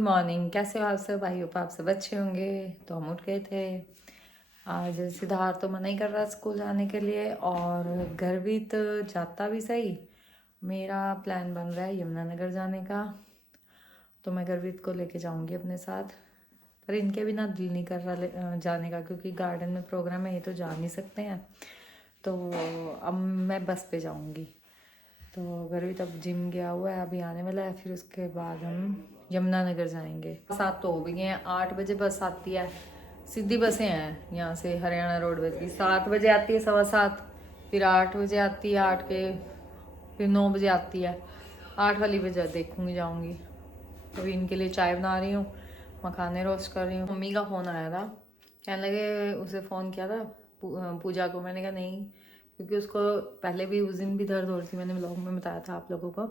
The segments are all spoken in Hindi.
मॉर्निंग। कैसे हो आप सब? आई होप आप सब अच्छे होंगे। तो हम उठ गए थे। आज सिद्धार्थ तो मना ही कर रहा स्कूल जाने के लिए, और गर्वित जाता भी सही। मेरा प्लान बन रहा है यमुनानगर जाने का, तो मैं गर्वित को लेके जाऊंगी अपने साथ। पर इनके बिना दिल नहीं कर रहा जाने का, क्योंकि गार्डन में प्रोग्राम है, ये तो जा नहीं सकते हैं। तो अब मैं बस पे जाऊंगी। तो गर्वित अब जिम गया हुआ है, अभी आने वाला है। फिर उसके बाद हम यमुनानगर जाएंगे। 7 तो हो भी गए हैं, 8 बजे बस आती है। सीधी बसें हैं यहाँ से हरियाणा रोडवेज की। 7 बजे आती है, 7:15, फिर 8 बजे आती है, 8 के फिर 9 बजे आती है। 8 वाली बजे देखूंगी, जाऊंगी। तो इनके लिए चाय बना रही हूँ, मखाने रोस्ट कर रही हूँ। मम्मी का फ़ोन आया था, कहने लगे उसे फ़ोन किया था पूजा को। मैंने कहा नहीं, क्योंकि उसको पहले भी उस दिन भी दर्द हो रही थी, मैंने व्लॉग में बताया था आप लोगों को।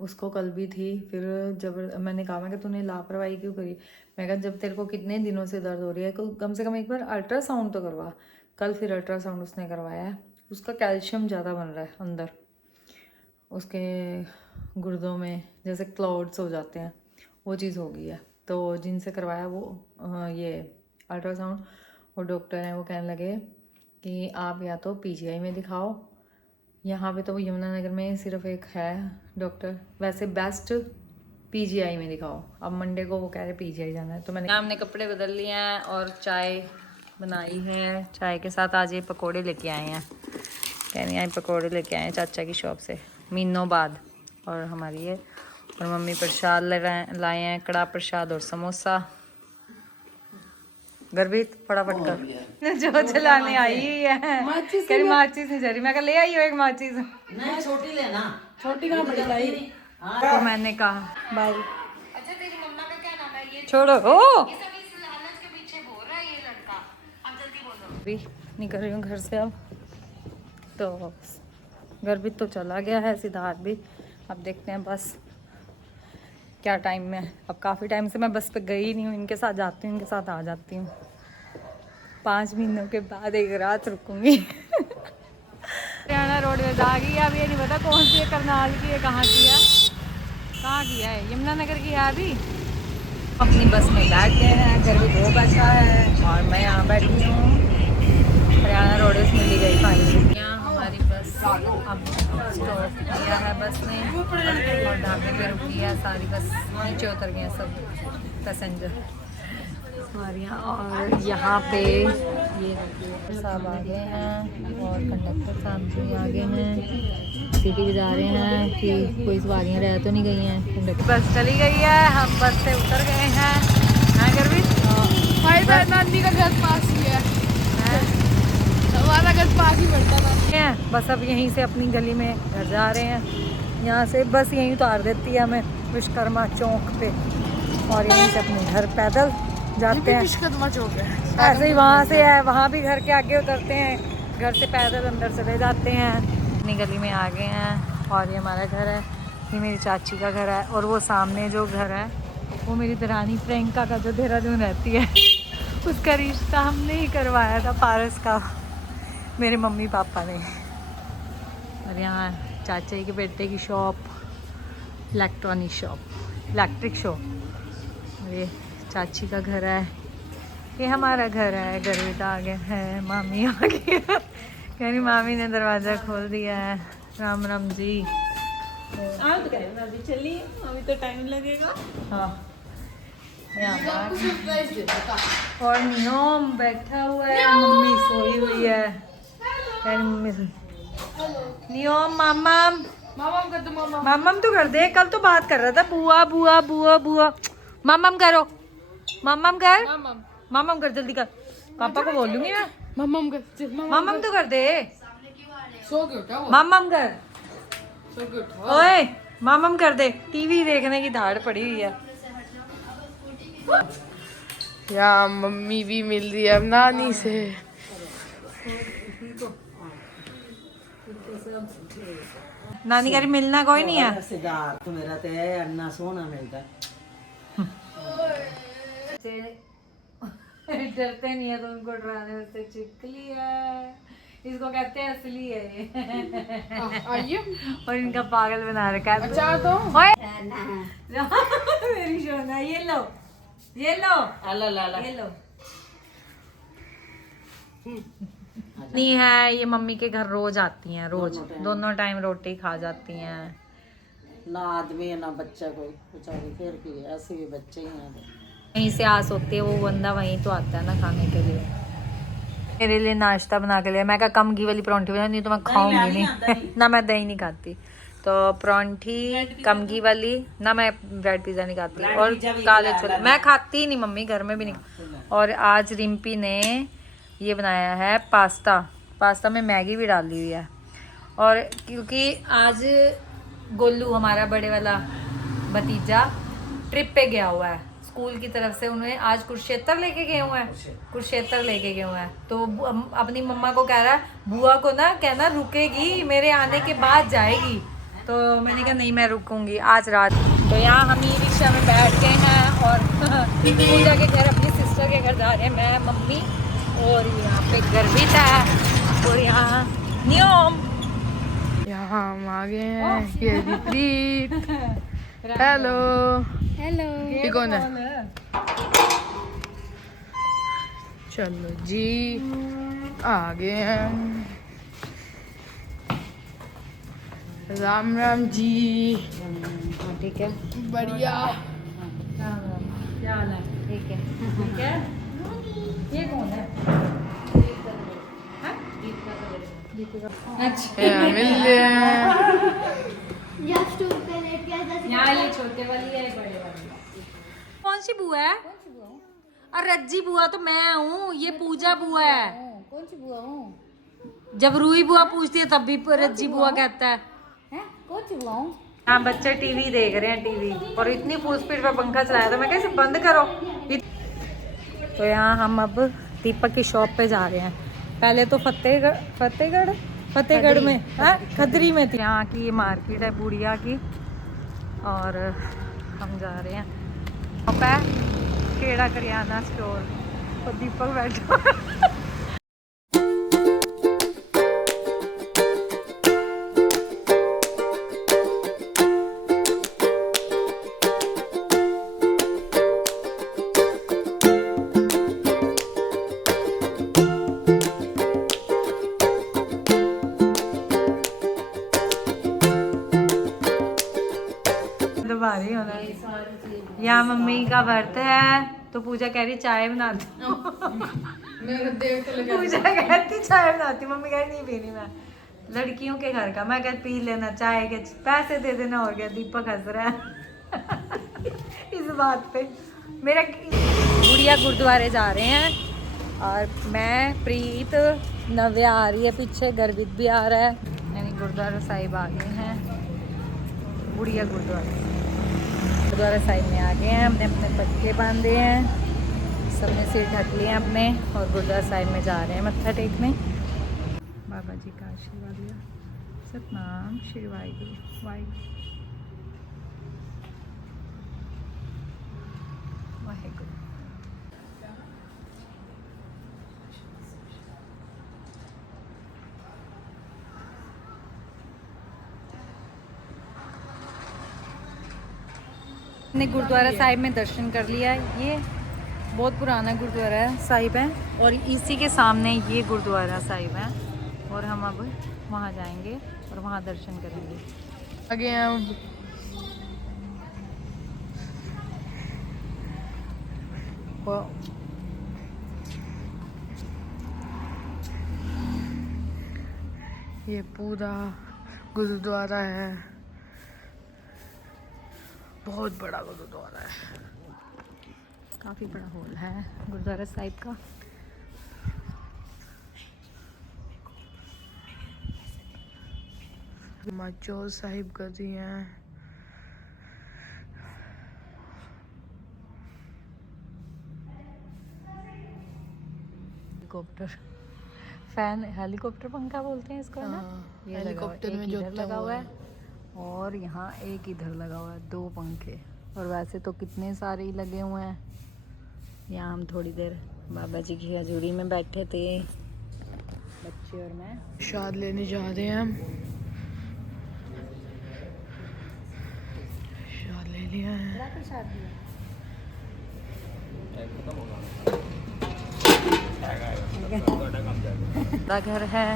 उसको कल भी थी। फिर जब मैंने कहा, मैं कि तूने लापरवाही क्यों करी? मैं कहा जब तेरे को कितने दिनों से दर्द हो रही है, कम से कम एक बार अल्ट्रासाउंड तो करवा। कल फिर अल्ट्रासाउंड उसने करवाया है। उसका कैल्शियम ज़्यादा बन रहा है अंदर, उसके गुर्दों में जैसे क्लाउड्स हो जाते हैं, वो चीज़ हो गई है। तो जिनसे करवाया वो ये अल्ट्रासाउंड, वो डॉक्टर हैं, वो कहने लगे कि आप या तो पीजीआई में दिखाओ। यहाँ पे तो यमुनानगर में सिर्फ एक है डॉक्टर, वैसे बेस्ट पीजीआई में दिखाओ। अब मंडे को वो कह रहे पीजीआई जाना है। तो हमने कपड़े बदल लिए हैं और चाय बनाई है। चाय के साथ आज ये पकोड़े लेके आए हैं, कह रही हैं पकोड़े लेके आए हैं चाचा की शॉप से महीनों बाद। और हमारी ये और मम्मी प्रसाद लाए हैं, कड़ा प्रसाद और समोसा। गर्वित फटाफट कर जो चलाने आई है, कह रही माचिस नहीं जरी। मैं कहा ले आई हो एक माचिस। नहीं छोटी लेना, छोटी कहाँ बड़ी लाई? तो मैंने कहा बाय। अच्छा तेरी मम्मा का क्या नाम है? ये छोड़ो ओ ये सब इस लालच के पीछे बोल रहा है ये लड़का। अब जल्दी बोलो। अभी निकल रही हूँ घर से अब। तो गर्वित तो चला गया है, सिद्धार्थ भी। अब देखते हैं बस क्या टाइम में। अब काफ़ी टाइम से मैं बस पे गई नहीं हूँ, इनके साथ जाती हूँ, इनके साथ आ जाती हूँ। 5 महीनों के बाद एक रात रुकूंगी। हरियाणा रोडवेज आ गई है। अब ये नहीं पता कौन सी है, करनाल की है, कहाँ की है, कहाँ की है, यमुनानगर की है। अभी अपनी बस में बैठ गए हैं, गर्वित वो बचा है और मैं यहाँ बैठी हूँ। हरियाणा रोडवेज मिली गई फाइनली। यहाँ हमारी बस अब स्टॉप किया है बस ने, और ढाबे पे रुकी है। सारी बस नीचे उतर गए हैं सब पैसेंजर हमारे यहाँ। और यहाँ पे ये साहब आ गए हैं और कंडक्टर साहब भी आ गए हैं। सीटी बजा रहे हैं कि कोई सवारियाँ रह तो नहीं गई हैं। कंडक्टर बस चली गई है, हम बस से उतर गए हैं। हाँ गर्वित, हमारी नानी का घर पास ही है, हमारा घर पास ही पड़ता था। बस अब यहीं से अपनी गली में घर जा रहे हैं। यहाँ से बस यहीं उतार देती है हमें विश्वकर्मा चौक पे, और यहीं से अपने घर पैदल जाते हैं। विश्वकर्मा चौक है ऐसे ही वहाँ से है, वहाँ भी घर के आगे उतरते हैं, घर से पैदल अंदर चले जाते हैं। अपनी गली में आ गए हैं और ये हमारा घर है, ये मेरी चाची का घर है। और वो सामने जो घर है वो मेरी दरानी प्रियंका का, जो देहरादून रहती है। उसका रिश्ता हमने ही करवाया था, पारस का, मेरे मम्मी पापा ने। और यहाँ चाचा के बेटे की shop, electronic shop, electric shop. और ये चाची का घर है, ये हमारा घर है। गर्वित आ गया है, मामी आ गई है, यानी मामी ने दरवाज़ा खोल दिया है। राम राम जी। आप तो कह अभी चलिए, अभी तो टाइम लगेगा। हाँ और नियम बैठा हुआ है, मम्मी सोई हुई है। मम्मी नियम मामम मामा कर दो, मामा मामम तो कर दे, कल तो बात कर रहा था बुआ बुआ बुआ बुआ। मामम करो, मामम कर, मामा मामम कर, जल्दी कर। पापा को बोलूंगी मैं, मामा कर, मामम तो कर दे। सो गए क्या वो? मामम कर, सो गए उठो। ओए मामम कर दे। टीवी देखने की धाड़ पड़ी हुई है। यार मम्मी भी मिल रही है अब नानी से। नानी कह रही मिलना कोई नहीं है। सिद्धार्थ मेरा तो है अन्ना सोना मिलता। डरते नहीं है तो उनको डराने में से चिपकली है, इसको कहते हैं असली है ये। आइए और इनका पागल बना रखा है। अच्छा तो ओए मेरी सोना, ये लो ये लो ये लो। नहीं है, ये मम्मी के घर रोज आती हैं, रोज दोनों टाइम रोटी खा जाती हैं। ना आदमी है ना बच्चा कोई बेचारी, फिर भी ऐसे भी बच्चे ही हैं। कहीं से आस होती है, वो बंदा वहीं तो आता है ना खाने के लिए। मेरे लिए नाश्ता बना के लिया, मैं कहा कम घी वाली परांठी बना, नहीं तो मैं खाऊंगी नहीं ना, मैं दही नहीं खाती, तो परांठी कम घी वाली ना, मैं ब्रेड पिज़्ज़ा नहीं खाती, और काले छोले मैं खाती ही नहीं मम्मी, घर में भी नहीं। और आज रिम्पी ने ये बनाया है पास्ता में मैगी भी डाली हुई है। और क्योंकि आज गोलू हमारा बड़े वाला भतीजा ट्रिप पे गया हुआ है स्कूल की तरफ से, उन्हें आज कुरुक्षेत्र लेके गए हुए हैं, तो अपनी मम्मा को कह रहा है बुआ को ना कहना रुकेगी, मेरे आने के बाद जाएगी, तो मैंने कहा नहीं मैं रुकूंगी आज रात। तो यहाँ हम ई रिक्शा में बैठ गए हैं और पूजा के घर, अपनी सिस्टर के घर जा रहे हैं, मैं मम्मी, और यहाँ पे गर्वित है, और यहाँ नियम, यहाँ हम आ गए हैं। ये रित्रीट। हेलो ये कौन है? चलो जी आ गए हैं। राम राम जी। ठीक है बढ़िया। क्या हाल है? ठीक है ये कौन है? अच्छा मिल गए। यहाँ ये छोटे वाली है, बड़े वाली कौन सी बुआ है? और रज्जी बुआ तो मैं हूँ, ये पूजा बुआ है। कौन सी बुआ हूँ? जब रूही बुआ पूछती है तब भी रज्जी बुआ कहता है। कौन सी बुआ हूँ? हाँ बच्चे टीवी देख रहे हैं, टीवी, और इतनी फुल स्पीड पर पंखा चलाया था, मैं कैसे बंद करो। तो यहाँ हम अब दीपक की शॉप पे जा रहे हैं। पहले तो फतेहगढ़ में खदरी में थी। यहाँ की ये मार्केट है बुढ़िया की, और हम जा रहे हैं शॉप है खेड़ा करियाना स्टोर, और दीपक बैठा भारी होना। यहाँ मम्मी का व्रत है, तो पूजा कह रही चाय बना दो। पूजा कहती चाय बनाती, मम्मी कह रही नहीं पीनी मैं, लड़कियों के घर का, मैं कहती पी लेना चाय के पैसे दे देना, और क्या। दीपक हंस रहा है इस बात पे। मेरा गुड़िया गुरुद्वारे जा रहे हैं, और मैं प्रीत नव्या आ रही है पीछे, गर्वित भी आ रहा है, यानी गुरुद्वारा साहिब आ गए हैं। गुड़िया गुरुद्वारा साहिब में आ गए हैं, हमने अपने पटके बांधे हैं, सबने सिर ढक लिए हैं अपने, और गुरुद्वारा साहिब में जा रहे हैं मत्था टेकने। बाबा जी का आशीर्वाद लिया। सतनाम श्री वाहिगुरु वाहिगुरु वाहिगुरु। ने गुरुद्वारा साहिब में दर्शन कर लिया है। ये बहुत पुराना गुरुद्वारा साहिब है, और इसी के सामने ये गुरुद्वारा साहिब है, और हम अब वहाँ जाएंगे और वहाँ दर्शन करेंगे। आगे हम ये पूरा गुरुद्वारा है, बहुत बड़ा गुरुद्वारा है, काफ़ी बड़ा हॉल है गुरुद्वारा साहिब का। मचौर साहिब गदी हैं। हेलीकॉप्टर फैन, हेलीकॉप्टर पंखा बोलते हैं इसको, है ना? हाँ, ये हेलीकॉप्टर में जो लगा हुआ है, और यहाँ एक इधर लगा हुआ है, 2 पंखे। और वैसे तो कितने सारे ही लगे हुए हैं। यहाँ हम थोड़ी देर बाबा जी की हजूरी में बैठे थे, बच्चे और मैं। प्रसाद लेने जा रहे हैं हम। लिया है। मेरा घर है।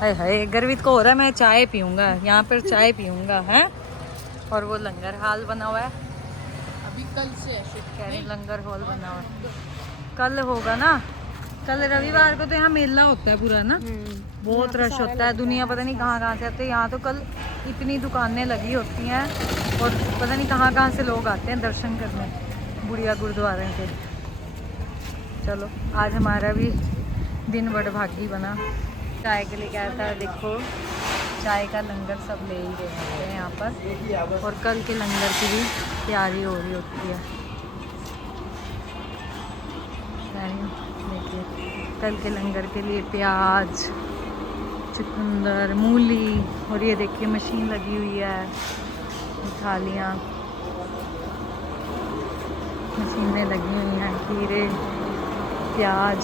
हाय हाय गर्वित को हो रहा है मैं चाय पीऊंगा, यहाँ पर चाय पीऊंगा है। और वो लंगर हाल बना हुआ है, अभी कल से है कह रही लंगर हॉल बना हुआ है। कल होगा ना, कल रविवार को तो यहाँ मेला होता है पूरा ना, बहुत रश होता है, दुनिया पता नहीं कहाँ से आते हैं। यहाँ तो कल इतनी दुकानें लगी होती हैं और पता नहीं कहाँ से लोग आते हैं दर्शन करने बुढ़िया गुरुद्वारे से। चलो आज हमारा भी दिन बड़भागी बना। चाय के लिए क्या था, देखो चाय का लंगर सब ले ही रहे हैं यहाँ पर, और कल के लंगर की भी तैयारी हो रही होती है। देखिए कल के लंगर के लिए प्याज, चुकंदर, मूली, और ये देखिए मशीन लगी हुई है, थालियाँ मशीनें लगी हुई हैं, खीरे, प्याज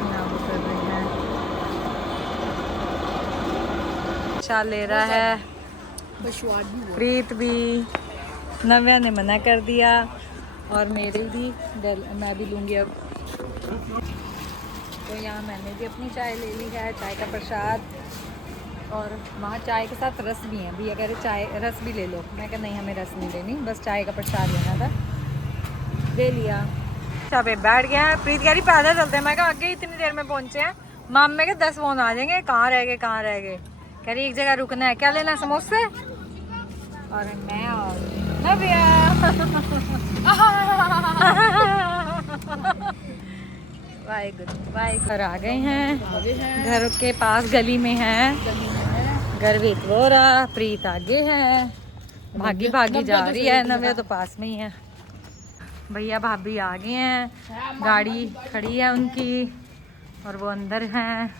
यहाँ वो कर रहे हैं। चाय ले रहा है प्रीत भी, नव्या ने मना कर दिया और मेरी भी मैं भी लूँगी अब। तो यहाँ मैंने भी अपनी चाय ले ली है, चाय का प्रसाद, और वहाँ चाय के साथ रस भी है। भैया कह रहे चाय रस भी ले लो, मैं कहा नहीं हमें रस नहीं लेनी, बस चाय का प्रसाद लेना था, ले लिया। अच्छा पे बैठ गया है। प्रीत कह रही पैदल चलते हैं, मैं कहा आगे इतनी देर में पहुँचे हैं, माम में 10 फोन आ जाएंगे, कहाँ रह गए। कह रही एक जगह रुकना है, क्या लेना समोसे, और मैं और नव्या वाहिगुरु आ गए हैं, घर के पास गली में है। गर्वित वो रहा, प्रीत आगे है, भागी जा रही है, नव्या तो पास में ही है। भैया भाभी आ गए हैं, गाड़ी खड़ी है उनकी और वो अंदर हैं।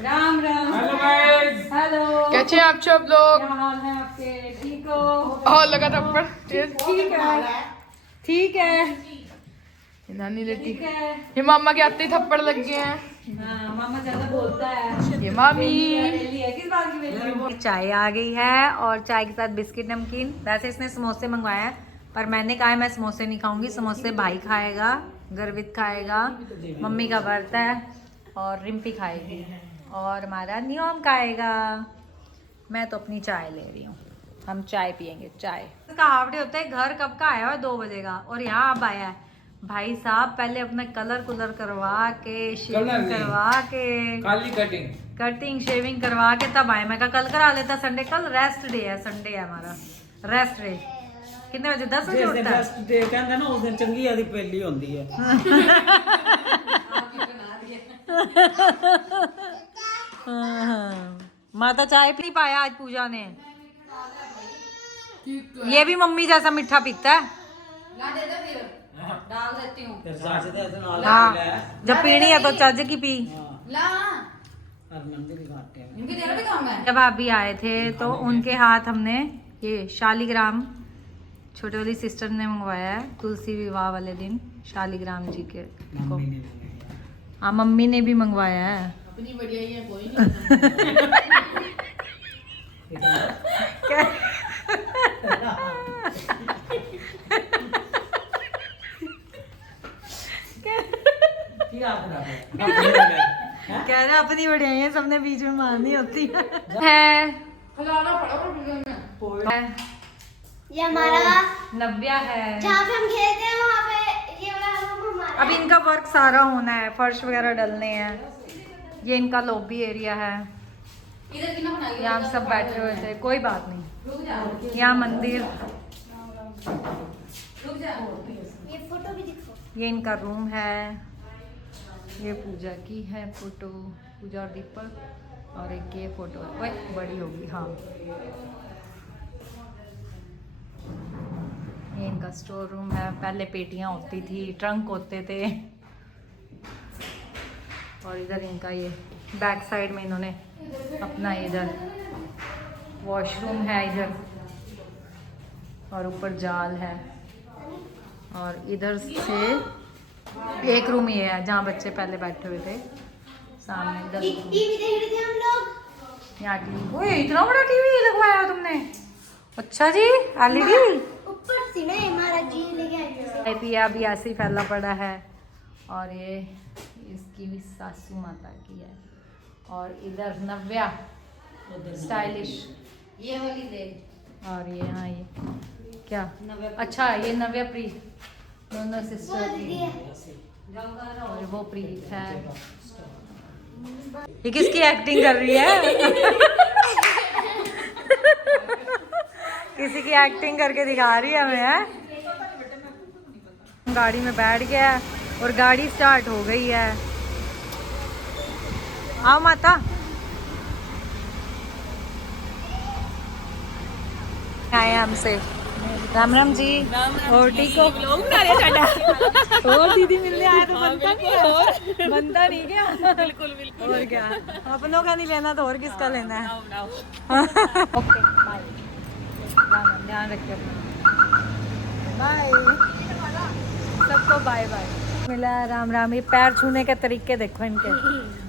Ram Ram. Hello guys. Hello, कैसे हैं आप सब लोग? क्या हाल है आपके, ठीक हो? और लगा थप्पड़। ठीक है नानी लेटी, ठीक है। ये मामा के आते ही थप्पड़ लग गए हैं। हाँ, मामा ज्यादा बोलता है। ये मामी किस बात की बेली? चाय आ गई है और चाय के साथ बिस्किट नमकीन। वैसे इसने समोसे मंगवाए हैं पर मैंने कहा है मैं समोसे नहीं खाऊंगी, समोसे भाई खाएगा, गर्वित खाएगा, मम्मी का व्रत है, और रिम्पी खाएगी, और हमारा नियम खाएगा। मैं तो अपनी चाय ले रही हूँ, हम चाय पियेंगे। चाय कहावड़े होते हैं, घर कब का आया हुआ 2 बजे का, और यहाँ अब आया है भाई साहब। पहले अपने कलर करवा के, शेविंग करवा के, काली कटिंग शेविंग करवा के तब आए। मैं कहा कल करा लेता, संडे, कल रेस्ट डे है, संडे है हमारा रेस्ट डे। कितने बजे? 10 बजे उठता है। रेस्ट डे कहंदा ना उस दिन चंगी आदी पहली होंदी है। माता चाय पी पाया आज पूजा ने। ये भी मम्मी जैसा मीठा पीता है। डाल देती हूँ। फिर सास दे तो नाल हाँ, ले। जब पीनी है तो चज की पी। अरनंदी भी खाते हैं। इनकी तेरा भी काम है। जब भाभी आए थे तो उनके हाथ हमने ये शालिग्राम, छोटे वाली सिस्टर ने मंगवाया है तुलसी विवाह वाले दिन, शालिग्राम जी के को। हाँ मम्मी ने भी मंगवाया है। अपनी बढ़िया ही है, कोई नहीं। कह रहे अपनी बढ़िया है, सबने बीच में मारनी होती है। खिलाना पड़ा ये हमारा नव्या है। जहाँ पे हम खेलते हैं वहाँ पे ये वाला रूम हमारा। अब इनका वर्क सारा होना है, फर्श वगैरह डलने हैं। ये इनका लॉबी एरिया है, इधर कितना बनाई? यहाँ सब बैठे हुए थे, कोई बात नहीं। यहाँ मंदिर, ये फोटो भी दिखो। ये इनका रूम है, ये पूजा की है फोटो, पूजा और दीपक, और एक ये फोटो है, ओए बड़ी होगी। हाँ ये इनका स्टोर रूम है, पहले पेटियां होती थी, ट्रंक होते थे। और इधर इनका ये बैक साइड में इन्होंने अपना इधर वॉशरूम है इधर, और ऊपर जाल है। और इधर से एक रूम ये है जहाँ बच्चे पहले बैठे हुए थे, सामने इधर टीवी देख रहे थे हम लोग। यहाँ टीवी। ओए इतना बड़ा टीवी लगवाया तुमने? अच्छा जी, एलईडी। ऊपर से ना हमारा जी लेके आए। पिया भी ऐसे ही फैला पड़ा है। और ये इसकी भी सासू माता की है। और इधर नव्या स्टाइलिश, ये वाली दे। और ये हाँ ये क्या, अच्छा ये नव्या प्रीत, दोनों सिस्टर की। और वो प्रीत है। ये किसकी एक्टिंग कर रही है? किसी की एक्टिंग करके दिखा रही है हमें, है? गाड़ी में बैठ गया और गाड़ी स्टार्ट हो गई है। आओ माता। आए हमसे। राम राम जी। और ठीक हो? और दीदी मिलने आया तो बनता नहीं है, और बनता नहीं क्या? बिल्कुल बिल्कुल। और क्या, अपनों का नहीं लेना तो और किसका लेना है? ओके बाय, ध्यान रखिए अपना, बाय सबको, बाय बाय। मिला राम राम। ये पैर छूने के तरीके देखो इनके,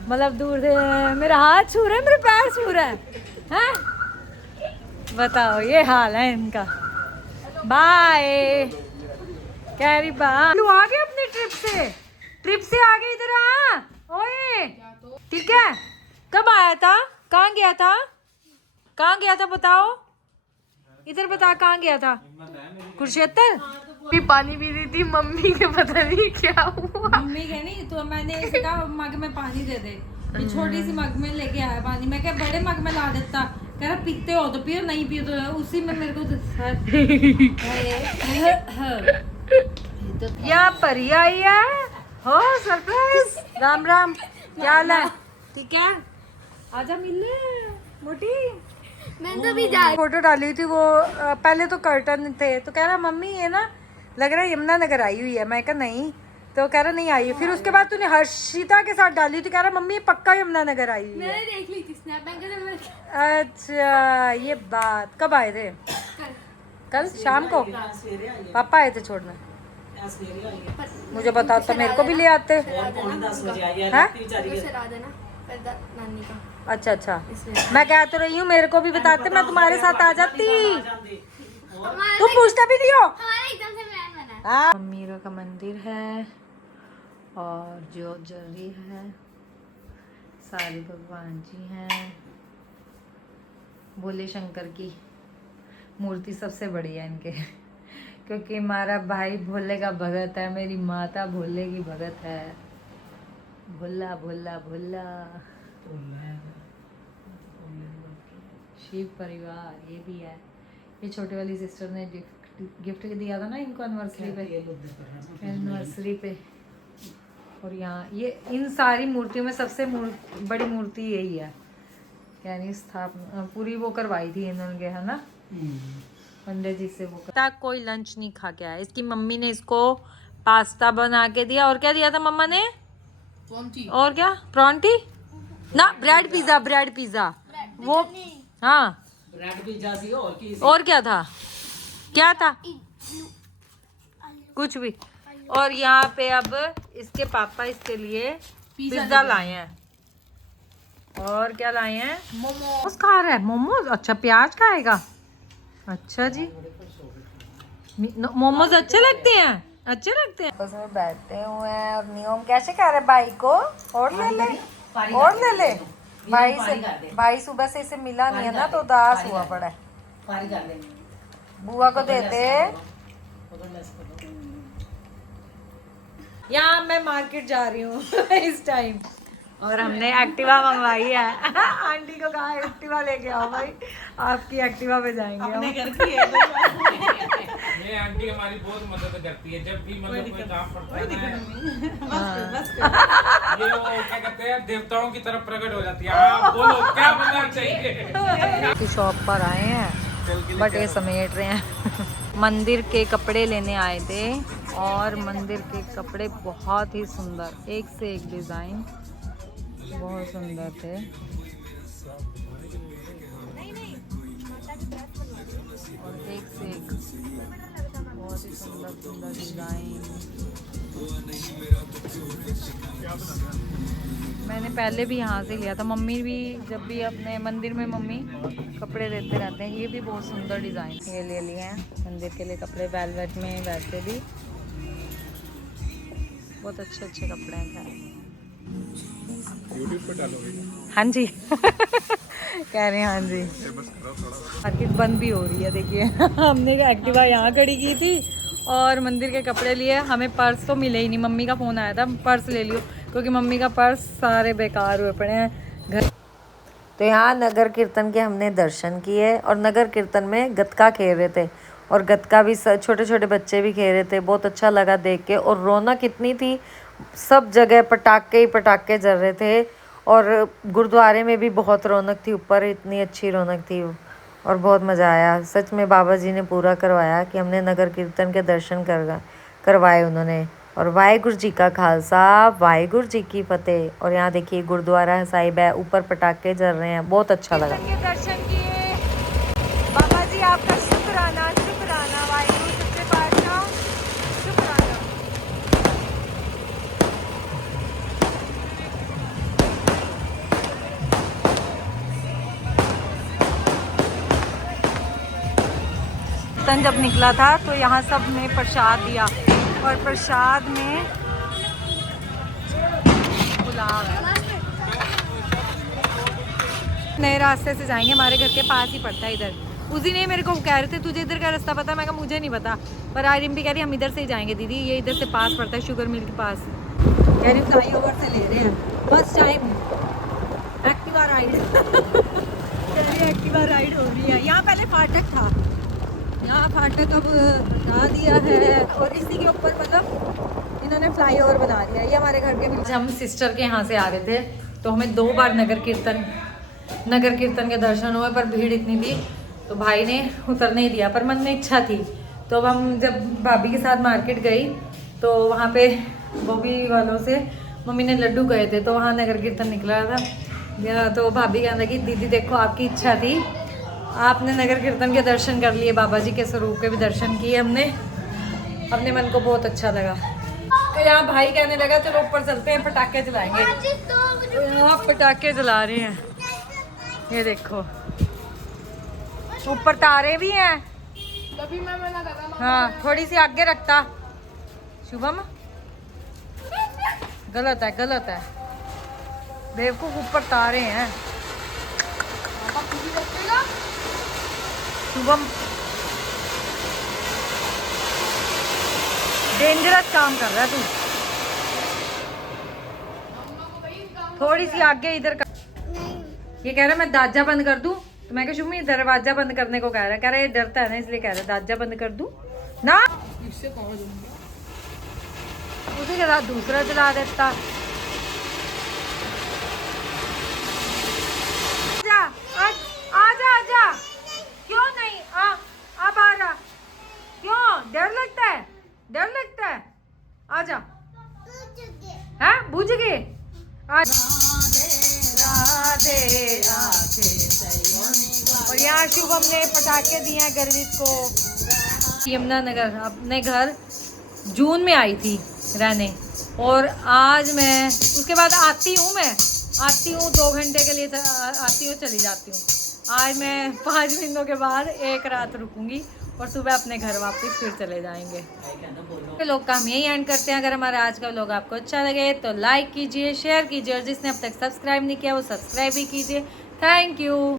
मतलब दूर से मेरा हाथ छू रहा है, मेरे पैर छू रहा है? बताओ, ये हाल है इनका। बाय कह रही बा। तू आ गए अपनी ट्रिप से आ गए इधर आ। ओए ठीक है, कब आया था? कहाँ गया था? कहाँ गया था बताओ, इधर बता, कहाँ गया था? कुरुक्षेत्र। भी पानी पी रही थी, मम्मी के पता नहीं क्या हुआ। मम्मी के नहीं तो मैंने इसे कहा मग में पानी दे दे, ये छोटी सी मग में लेके आया पानी। मैं क्या बड़े मग में ला देता, कह रहा पीते हो तो पियो, नहीं पियो तो उसी में मेरे को यहाँ पर ही आई है। हो सरप्राइज। राम राम, क्या हाल है? ठीक है, आजा मिलने मोटी। मैंने तो भी जा फोटो डाली थी वो, पहले तो कर्टन थे, तो कह रहा मम्मी ये ना लग रहा है यमुनानगर आई हुई है। मैं कहा नहीं, तो कह रहा नहीं आई है। फिर उसके बाद तूने हर्षिता के साथ डाली थी, कह रहा मम्मी ये पक्का यमुनानगर आई हुई है। मैंने देख ली थी स्नैप बैंक। अच्छा ये बात, कब आए थे? कल शाम को पापा आए थे छोड़ने। मुझे बताओ तो मेरे को भी ले आते। अच्छा अच्छा, मैं कह तो रही हूँ मेरे को भी बताते, मैं तुम्हारे साथ आ जाती। तू पूछता भी नहीं हो। एकदम से प्लान बना। मीरा का मंदिर है और ज्योत जल रही है, सारे भगवान जी हैं। भोले शंकर की मूर्ति सबसे बड़ी है इनके, क्योंकि हमारा भाई भोले का भगत है, मेरी माता भोले की भगत है। भोला भोला भोला शिव परिवार ये भी है। ये छोटे वाली सिस्टर ने गिफ्ट दिया था ना इनको एनिवर्सरी पे। और यहाँ ये इन सारी मूर्तियों में सबसे बड़ी मूर्ति यही है, यानी स्थापना पूरी वो करवाई थी इन्होंने, है ना पंडित जी से। वो तक कोई लंच नहीं खा के आया। इसकी मम्मी ने इसको पास्ता बना के दिया, और क्या दिया था मम्मा ने? और क्या? प्रॉन्टी ना, ब्रेड पिज्जा वो। हाँ ब्रेड पिज्जा सी और क्या था? क्या था? कुछ भी। और यहाँ पे अब इसके पापा इसके लिए पिज्जा लाए हैं। और क्या लाए हैं? मोमोज खा रहा है। मोमोज? अच्छा प्याज खाएगा। अच्छा जी, मोमोज अच्छे लगते हैं, अच्छे लगते हैं। बस में बैठे हुए हैं और नियम कैसे कह रहे भाई को, और ले ले और ले ले। भाई सुबह से इसे मिला नहीं है ना, तो उदास हुआ पड़ा है। बुआ को देते। यहाँ मैं मार्केट जा रही हूँ इस टाइम, और हमने एक्टिवा मंगवाई है। आंटी को कहा एक्टिवा लेके आओ भाई, आपकी एक्टिवा पे जाएंगे अपने घर की है। ये आंटी हमारी बहुत मदद करती है, जब भी मतलब कोई काम पड़ता है ये वो क्या कहते हैं देवताओं की तरफ प्रकट हो जाती है। हाँ बोलो क्या बनना चाहिए। शॉप पर आए हैं बट ये समेट रहे हैं। मंदिर के कपड़े लेने आए थे, और मंदिर के कपड़े बहुत ही सुंदर, एक से एक डिजाइन बहुत सुंदर थे। और एक से एक बहुत ही सुंदर सुंदर डिज़ाइन। मैंने पहले भी यहाँ से लिया था, मम्मी भी जब भी अपने मंदिर में मम्मी कपड़े देते रहते हैं। ये भी बहुत सुंदर डिज़ाइन, ये ले लिए हैं मंदिर के लिए कपड़े, वेलवेट में। वैसे भी बहुत अच्छे अच्छे कपड़े हैं। यूट्यूब पे डालोगे? हाँ जी कह रहे हैं हाँ जी। मार्केट बंद भी हो रही है, देखिए हमने एक्टिवा यहाँ खड़ी की थी और मंदिर के कपड़े लिए। हमें पर्स तो मिले ही नहीं, मम्मी का फ़ोन आया था पर्स ले लियो, क्योंकि मम्मी का पर्स सारे बेकार हुए पड़े हैं घर। तो यहाँ नगर कीर्तन के हमने दर्शन किए और नगर कीर्तन में गतका खेल रहे थे और गतका भी छोटे छोटे बच्चे भी खेल रहे थे। बहुत अच्छा लगा देख के और रौनक इतनी थी, सब जगह पटाखे ही पटाखे जल रहे थे और गुरुद्वारे में भी बहुत रौनक थी, ऊपर इतनी अच्छी रौनक थी और बहुत मज़ा आया। सच में बाबा जी ने पूरा करवाया कि हमने नगर कीर्तन के दर्शन करवाए उन्होंने। और वाहिगुरु जी का खालसा, वाहिगुरु जी की फतेह। और यहाँ देखिए गुरुद्वारा साहिब है, ऊपर पटाखे जल रहे हैं, बहुत अच्छा लगा। दर्शन किए बाबा जी, आपका शुक्राना शुक्राना, वाहिगुरु सच्चे पातशाह शुक्राना। जब निकला था तो यहाँ सब ने प्रसाद दिया और प्रसाद में पुलाव है। नए रास्ते से जाएंगे, हमारे घर के पास ही पड़ता है इधर। उसी ने मेरे को कह रहे थे तुझे इधर का रास्ता पता, मैं कहा मुझे नहीं पता, पर आरिम भी कह रही हम इधर से ही जाएंगे दीदी, ये इधर से पास पड़ता है, शुगर मिल के पास। कह रही फ्लाई ओवर से ले रहे हैं फर्स्ट टाइम एक्टिवा राइड कह रही एक्टिवा राइड हो रही है। यहाँ पहले फाटक था, यहाँ फाटक अब हटा दिया है और इसी के ऊपर मतलब इन्होंने फ्लाईओवर बना दिया। ये हमारे घर के, हम सिस्टर के यहाँ से आ रहे थे तो हमें 2 बार नगर कीर्तन के दर्शन हुए, पर भीड़ इतनी थी तो भाई ने उतरने ही दिया, पर मन में इच्छा थी। तो अब हम जब भाभी के साथ मार्केट गई तो वहाँ पे गोभी वालों से मम्मी ने लड्डू गए थे, तो वहाँ नगर कीर्तन निकला था। तो भाभी कहने लगी दीदी देखो आपकी इच्छा थी, आपने नगर कीर्तन के दर्शन कर लिए, बाबा जी के स्वरूप के भी दर्शन किए हमने, अपने मन को बहुत अच्छा लगा। तो यहाँ भाई कहने लगा चलो ऊपर चलते हैं, पटाखे जलाएंगे। तो यहाँ पटाखे जला रहे हैं, ये देखो ऊपर तारे भी हैं। तभी मैं मना कर रहा। हाँ थोड़ी सी आगे रखता शुभम, गलत है बेवकूफ, ऊपर तारे हैं शुभम, डेंजरस काम कर रहा है तू। थोड़ी सी आगे इधर कर। ये कह रहा है मैं दरवाजा बंद कर दूं, तो मैं कह शुभम ये दरवाजा बंद करने को कह रहा है ये डरता है ना, इसलिए कह रहा है दरवाजा बंद कर दूं ना। इससे कौन दूंगी उसी के साथ दूसरा चला देता। आजा क्यों नहीं अब आ जा, क्यों डर लगता है आजा, हाँ बुझ गए। और यहाँ शुभम ने पटाखे दिए हैं गर्वित को। यमुनानगर अपने घर जून में आई थी रहने, और आज मैं उसके बाद आती हूँ 2 घंटे के लिए आती हूँ, चली जाती हूँ। आज मैं 5 महीनों के बाद 1 रात रुकूंगी और सुबह अपने घर वापस फिर चले जाएंगे। लोग का हम यही एंड करते हैं। अगर हमारा आज का व्लॉग आपको अच्छा लगे तो लाइक कीजिए, शेयर कीजिए और जिसने अब तक सब्सक्राइब नहीं किया वो सब्सक्राइब भी कीजिए। Thank you.